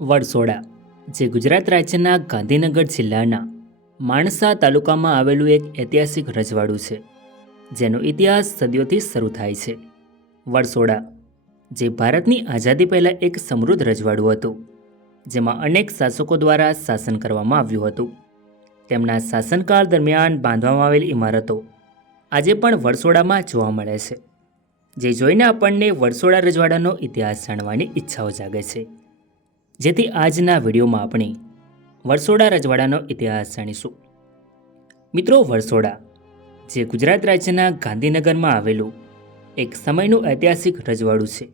વરસોડા જે ગુજરાત રાજ્યના ગાંધીનગર જિલ્લાના માણસા તાલુકામાં આવેલું એક ઐતિહાસિક રજવાડું છે, જેનો ઇતિહાસ સદીઓથી શરૂ થાય છે. વરસોડા જે ભારતની આઝાદી પહેલાં એક સમૃદ્ધ રજવાડું હતું, જેમાં અનેક શાસકો દ્વારા શાસન કરવામાં આવ્યું હતું. તેમના શાસનકાળ દરમિયાન બાંધવામાં આવેલી ઇમારતો આજે પણ વરસોડામાં જોવા મળે છે, જે જોઈને આપણને વરસોડા રજવાડાનો ઇતિહાસ જાણવાની ઈચ્છાઓ જાગે છે. જેથી આજના વિડીયોમાં આપણે વરસોડા રજવાડાનો ઇતિહાસ જાણીશું. મિત્રો, વરસોડા જે ગુજરાત રાજ્યના ગાંધીનગરમાં આવેલું એક સમયનું ઐતિહાસિક રજવાડું છે,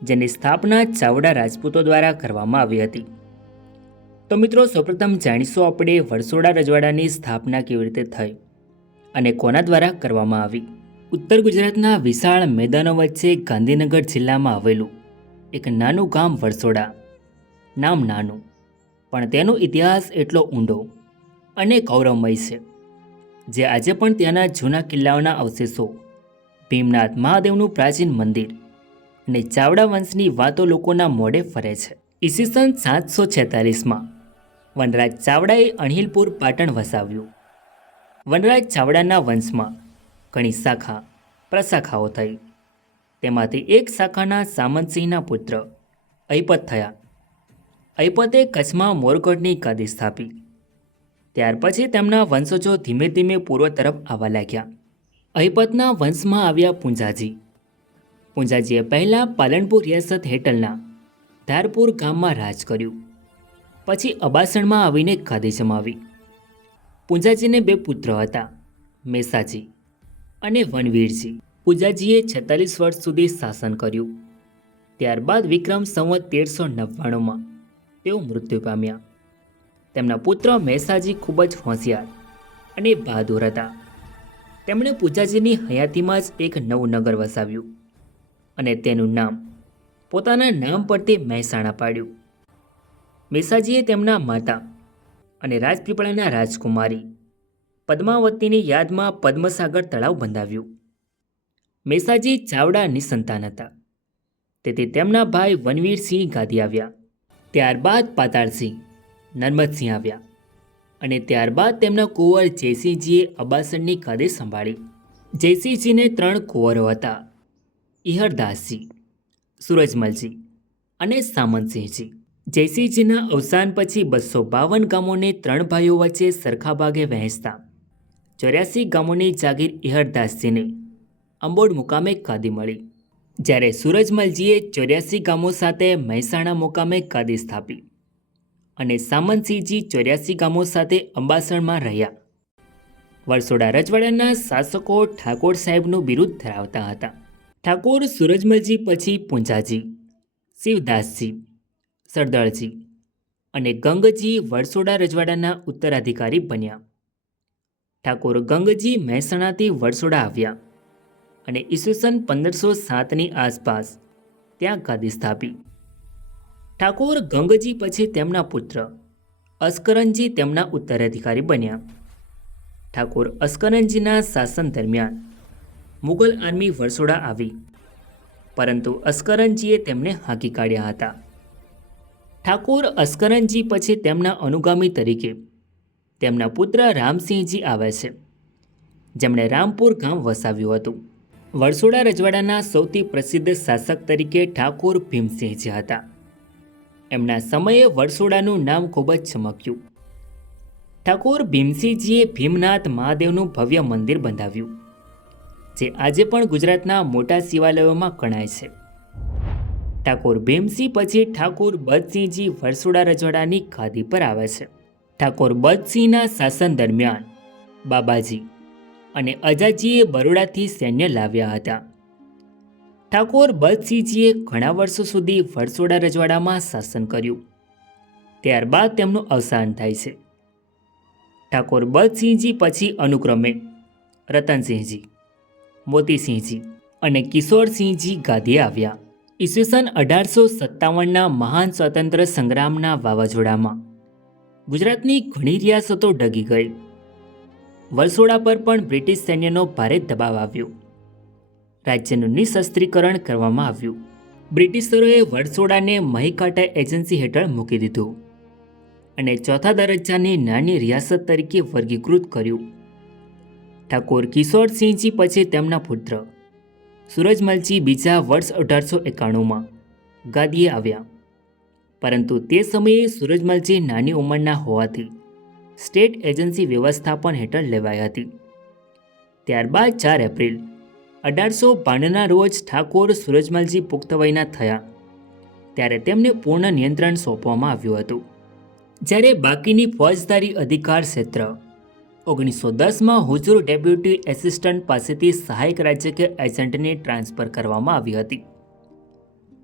જેની સ્થાપના ચાવડા રાજપૂતો દ્વારા કરવામાં આવી હતી. તો મિત્રો, સૌપ્રથમ જાણીશું આપણે વરસોડા રજવાડાની સ્થાપના કેવી રીતે થઈ અને કોના દ્વારા કરવામાં આવી. ઉત્તર ગુજરાતના વિશાળ મેદાનો વચ્ચે ગાંધીનગર જિલ્લામાં આવેલું એક નાનું ગામ વરસોડા. નામ નાનું, પણ તેનો ઇતિહાસ એટલો ઊંડો અને ગૌરવમય છે, જે આજે પણ ત્યાંના જૂના કિલ્લાઓના અવશેષો, ભીમનાથ મહાદેવનું પ્રાચીન મંદિર અને ચાવડા વંશની વાતો લોકોના મોઢે ફરે છે. ઈસવીસન 746માં વનરાજ ચાવડાએ અણહિલપુર પાટણ વસાવ્યું. વનરાજ ચાવડાના વંશમાં ઘણી શાખા પ્રશાખાઓ થઈ. તેમાંથી એક શાખાના સામંતસિંહના પુત્ર અહિપત થયા. અહિપતે કચ્છમાં મોરગઢની ગાદી સ્થાપી. ત્યાર પછી તેમના વંશજો ધીમે ધીમે પૂર્વ તરફ આવવા લાગ્યા. અહિપતના વંશમાં આવ્યા પૂંજાજી. પૂંજાજીએ પહેલાં પાલનપુર રિયાસત હેઠળના ધારપુર ગામમાં રાજ કર્યું. પછી અબાસણમાં આવીને ગાદી જમાવી. પૂંજાજીને બે પુત્ર હતા, મેસાજી અને વનવીરજી. પૂંજાજીએ 46 વર્ષ સુધી શાસન કર્યું. ત્યારબાદ વિક્રમ સંવત 1399માં તેઓ મૃત્યુ પામ્યા. તેમના પુત્ર મેસાજી ખૂબ જ હોશિયાર અને બહાદુર હતા. તેમણે પૂંજાજીની હયાતીમાં જ એક નવું નગર વસાવ્યું અને તેનું નામ પોતાના નામ પરથી મહેસાણા પાડ્યું. મેસાજીએ તેમના માતા અને રાજપીપળાના રાજકુમારી પદ્માવતીની યાદમાં પદ્મસાગર તળાવ બંધાવ્યું. મેસાજી ચાવડા નિસંતાન હતા, તેથી તેમના ભાઈ વનવીરસિંહ ગાદી આવ્યા. ત્યારબાદ પાતાળસિંહ, નર્મદસિંહ આવ્યા અને ત્યારબાદ તેમના કુંવર જયસિંહજીએ અબાસણની ગાદી સંભાળી. જયસિંહજીને 3 કુંવરો હતા, ઇહરદાસજી, સૂરજમલજી અને સામંતસિંહજી. જયસિંહજીના અવસાન પછી 252 ગામોને 3 ભાઈઓ વચ્ચે સરખા ભાગે વહેંચતા 84 ગામોની જાગીર ઇહરદાસજીને અંબોડ મુકામે ગાદી મળી, જ્યારે સૂરજમલજીએ 84 ગામો સાથે મહેસાણા મુકામે ગાદી સ્થાપી અને સામંતસિંહજી 84 ગામો સાથે અંબાસણમાં રહ્યા. વરસોડા રજવાડાના શાસકો ઠાકોર સાહેબનું બિરુદ ધરાવતા હતા. ઠાકોર સૂરજમલજી પછી પૂંજાજી, શિવદાસજી, સરદારજી અને ગંગજી વરસોડા રજવાડાના ઉત્તરાધિકારી બન્યા. ઠાકોર ગંગજી મહેસાણાથી વરસોડા આવ્યા અને ઈસવીસન 1507ની આસપાસ ત્યાં ગાદી સ્થાપી. ઠાકોર ગંગજી પછી તેમના પુત્ર અસ્કરનજી તેમના ઉત્તરાધિકારી બન્યા. ઠાકોર અસ્કરનજીના શાસન દરમિયાન મુગલ આર્મી વરસોડા આવી, પરંતુ અસ્કરનજીએ તેમને હાંકી કાઢ્યા હતા. ઠાકોર અસ્કરનજી પછી તેમના અનુગામી તરીકે તેમના પુત્ર રામસિંહજી આવે છે, જેમણે રામપુર ગામ વસાવ્યું હતું. વરસોડા રજવાડાના સૌથી પ્રસિદ્ધ શાસક તરીકે ઠાકોર ભીમસિંહજી હતા. એમના સમયે વરસોડાનું નામ ખૂબ જ ચમક્યું. ઠાકોર ભીમસિંહજીએ ભીમનાથ મહાદેવનું ભવ્ય મંદિર બંધાવ્યું, જે આજે પણ ગુજરાતના મોટા શિવાલયોમાં ગણાય છે. ઠાકોર ભીમસિંહ પછી ઠાકોર બદસિંહજી વરસોડા રજવાડાની ગાદી પર આવે છે. ઠાકોર બદસિંહના શાસન દરમિયાન બાબાજી અને અજાજીએ બરોડાથી સૈન્ય લાવ્યા હતા. ઠાકોર બદસિંહજીએ ઘણા વર્ષો સુધી વરસોડા રજવાડામાં શાસન કર્યું. ત્યારબાદ તેમનું અવસાન થાય છે. ઠાકોર બદસિંહજી પછી અનુક્રમે રતનસિંહજી, મોતીસિંહજી અને કિશોરસિંહજી ગાદીએ આવ્યા. ઈસવીસન 1857ના મહાન સ્વાતંત્ર્ય સંગ્રામના વાવાઝોડામાં ગુજરાતની ઘણી રિયાસતો ડગી ગઈ. વરસોડા પર પણ બ્રિટિશ સૈન્યનો ભારે દબાવ આવ્યો. રાજ્યનું નિશસ્ત્રીકરણ કરવામાં આવ્યું. બ્રિટિશરોએ વરસોડાને મહીકાટા એજન્સી હેઠળ મૂકી દીધું અને ચોથા દરજ્જાની નાની રિયાસત તરીકે વર્ગીકૃત કર્યું. ઠાકોર કિશોરસિંહજી પછી તેમના પુત્ર સૂરજમલજી બીજા વર્ષ 1891માં ગાદીએ આવ્યા, પરંતુ તે સમયે સૂરજમલજી નાની ઉંમરના હોવાથી સ્ટેટ એજન્સી વ્યવસ્થાપન હેઠળ લેવાઈ હતી. ત્યારબાદ 4 એપ્રિલ 1892ના રોજ ઠાકોર સૂરજમલજી પુખ્ત વયના થયા ત્યારે તેમને પૂર્ણ નિયંત્રણ સોંપવામાં આવ્યું હતું, જ્યારે બાકીની ફોજદારી અધિકાર ક્ષેત્ર 1910માં હુજુર ડેપ્યુટી એસિસ્ટન્ટ પાસેથી સહાયક રાજ્ય એજન્ટને ટ્રાન્સફર કરવામાં આવી હતી.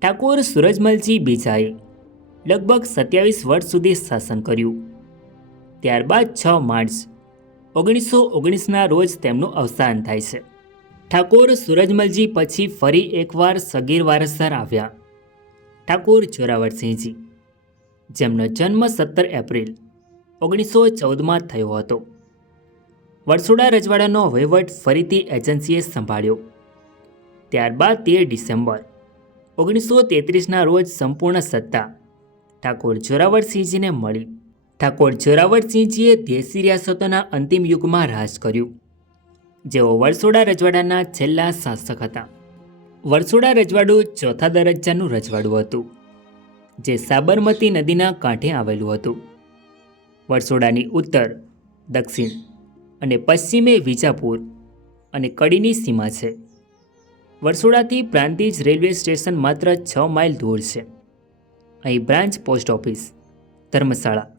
ઠાકોર સૂરજમલજી બીજાએ લગભગ 27 વર્ષ સુધી શાસન કર્યું. ત્યારબાદ 6 માર્ચ 1919ના રોજ તેમનું અવસાન થાય છે. ઠાકોર સૂરજમલજી પછી ફરી એકવાર સગીર વારસદાર આવ્યા, ઠાકોર જોરાવરસિંહજી, જેમનો જન્મ 17 એપ્રિલ 1914માં થયો હતો. વરસોડા રજવાડાનો વહીવટ ફરીથી એજન્સીએ સંભાળ્યો. ત્યારબાદ 13 ડિસેમ્બર 1933ના રોજ સંપૂર્ણ સત્તા ઠાકોર જોરાવરસિંહજીને મળી. ઠાકોર જોરાવરસિંહજીએ દેશી રિયાસતોના અંતિમ યુગમાં રાજ કર્યું, જેઓ વરસોડા રજવાડાના છેલ્લા શાસક હતા. વરસોડા રજવાડું ચોથા દરજ્જાનું રજવાડું હતું, જે સાબરમતી નદીના કાંઠે આવેલું હતું. વરસોડાની ઉત્તર, દક્ષિણ અને પશ્ચિમે વિજાપુર અને કડીની સીમા છે. વરસોડાથી પ્રાંતિજ રેલવે સ્ટેશન માત્ર 6 માઇલ દૂર છે. અહીં બ્રાન્ચ પોસ્ટ ઓફિસ, ધર્મશાળા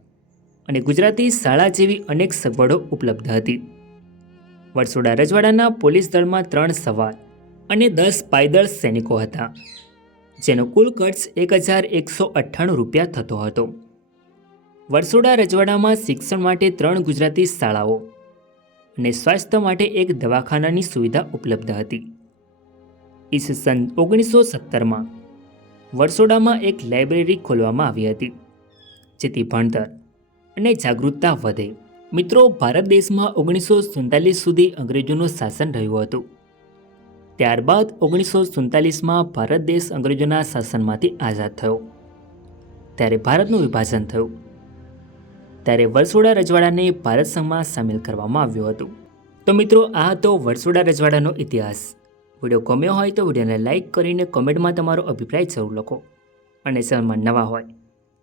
અને ગુજરાતી શાળા જેવી અનેક સગવડો ઉપલબ્ધ હતી. વરસોડા રજવાડાના પોલીસ દળમાં 3 સવાર અને 10 પાયદળ સૈનિકો હતા, જેનો કુલ ખર્ચ 1198 રૂપિયા થતો હતો. વરસોડા રજવાડામાં શિક્ષણ માટે 3 ગુજરાતી શાળાઓ અને સ્વાસ્થ્ય માટે એક દવાખાનાની સુવિધા ઉપલબ્ધ હતી. ઈસવીસન 1917માં વરસોડામાં એક લાઇબ્રેરી ખોલવામાં આવી હતી, જેથી ભણતર અને જાગૃતતા વધે. મિત્રો, ભારત દેશમાં 1947 સુધી અંગ્રેજોનું શાસન રહ્યું હતું. ત્યારબાદ 1947માં ભારત દેશ અંગ્રેજોના શાસનમાંથી આઝાદ થયો. ત્યારે ભારતનું વિભાજન થયું. ત્યારે વરસોડા રજવાડાને ભારત સંઘમાં સામેલ કરવામાં આવ્યું હતું. તો મિત્રો, આ હતો વરસોડા રજવાડાનો ઇતિહાસ. વિડીયો ગમ્યો હોય તો વિડીયોને લાઇક કરીને કોમેન્ટમાં તમારો અભિપ્રાય જરૂર લખો, અને ચેનલમાં નવા હોય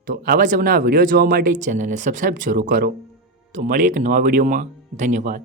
તો આવા જ નવા વિડીયો જોવા માટે ચેનલને સબસ્ક્રાઈબ જરૂર કરો. તો મળીએ એક નવા વિડીયોમાં. ધન્યવાદ.